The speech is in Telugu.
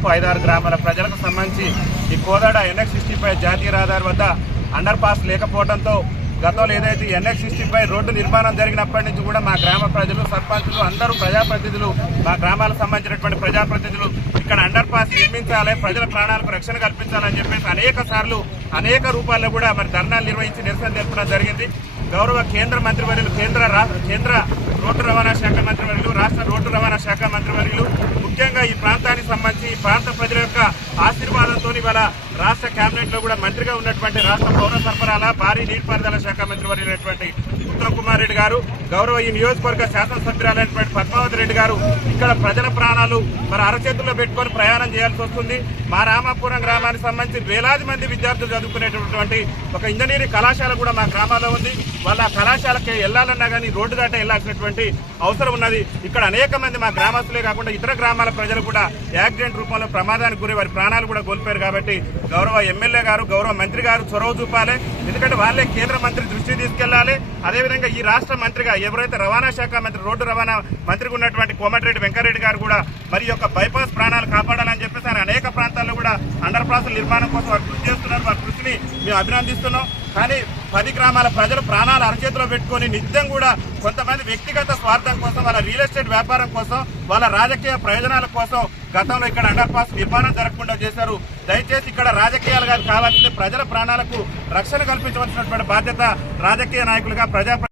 5-6 గ్రామాల ప్రజలకు సంబంధించి ఈ కోదాడ NH65 జాతీయ రహదారి వద్ద అండర్ పాస్ లేకపోవడంతో గతంలో ఏదైతే NH65 రోడ్డు నిర్మాణం జరిగినప్పటి నుంచి కూడా మా గ్రామ ప్రజలు, సర్పంచులు, అందరూ ప్రజాప్రతినిధులు, మా గ్రామాలకు సంబంధించినటువంటి ప్రజాప్రతినిధులు ఇక్కడ అండర్ పాస్ నిర్మించాలి, ప్రజల ప్రాణాలకు రక్షణ కల్పించాలని చెప్పేసి అనేక సార్లు అనేక రూపాల్లో కూడా మరి ధర్నాలు నిర్వహించి నిరసన తెలపడం జరిగింది. గౌరవ కేంద్ర మంత్రివర్యులు, కేంద్ర రోడ్డు రవాణా శాఖ మంత్రివర్యులు, రాష్ట్ర రోడ్డు రవాణా శాఖ మంత్రివర్యులు, ముఖ్యంగా ఈ ప్రాంతానికి సంబంధించి ఈ ప్రాంత ప్రజల యొక్క ఆశీర్వాదంతో ఇవాళ రాష్ట్ర కేబినెట్ లో కూడా మంత్రిగా ఉన్నటువంటి రాష్ట్ర పౌర సరఫరాల, భారీ నీటిపారుదల శాఖ మంత్రివర్యులైనటువంటి ఉత్తమ్ కుమార్ రెడ్డి గారు, గౌరవ ఈ నియోజకవర్గ శాసనసభ్యురాలైనటువంటి పద్మావతి రెడ్డి గారు ఇక్కడ ప్రజల ప్రాణాలు మరి అరచేతుల్లో పెట్టుకొని ప్రయాణం చేయాల్సి వస్తుంది. మా రామాపురం గ్రామానికి సంబంధించి వేలాది మంది విద్యార్థులు చదువుకునేటటువంటి ఒక ఇంజనీరింగ్ కళాశాల కూడా మా గ్రామాల్లో ఉంది. వాళ్ళ కళాశాలకి వెళ్లాలన్నా కానీ రోడ్డు దాట వెళ్లాల్సినటువంటి అవసరం ఉన్నది. ఇక్కడ అనేక మంది మా గ్రామస్తులే కాకుండా ఇతర గ్రామాల ప్రజలు కూడా యాక్సిడెంట్ రూపంలో ప్రమాదానికి గురి వారి ప్రాణాలు కూడా కోల్పోయారు. కాబట్టి గౌరవ ఎమ్మెల్యే గారు, గౌరవ మంత్రి గారు చొరవ చూపాలి. ఎందుకంటే వాళ్ళే కేంద్ర మంత్రి దృష్టి తీసుకెళ్లాలి. అదేవిధంగా ఈ రాష్ట్ర మంత్రిగా ఎవరైతే రవాణా శాఖ మంత్రి, రోడ్డు రవాణా మంత్రిగా ఉన్నటువంటి కోమటిరెడ్డి వెంకరెడ్డి గారు కూడా మరి యొక్క బైపాస్ ప్రాణాలు కాపాడాలని చెప్పేసి ఆయన అనేక ప్రాంతాల్లో కూడా అండర్ పాస్ నిర్మాణం కోసం వారు కృషి చేస్తున్నారు. వారి కృషిని మేము అభినందిస్తున్నాం. కానీ 10 గ్రామాల ప్రజలు ప్రాణాలు అరచేతిలో పెట్టుకొని నిత్యం కూడా కొంతమంది వ్యక్తిగత స్వార్థం కోసం, వాళ్ళ రియల్ ఎస్టేట్ వ్యాపారం కోసం, వాళ్ళ రాజకీయ ప్రయోజనాల కోసం గతంలో ఇక్కడ అండర్ పాస్ నిర్మాణం జరగకుండా చేశారు. దయచేసి ఇక్కడ రాజకీయాలు కాదు, కావాల్సింది ప్రజల ప్రాణాలకు రక్షణ కల్పించవలసినటువంటి బాధ్యత రాజకీయ నాయకులుగా,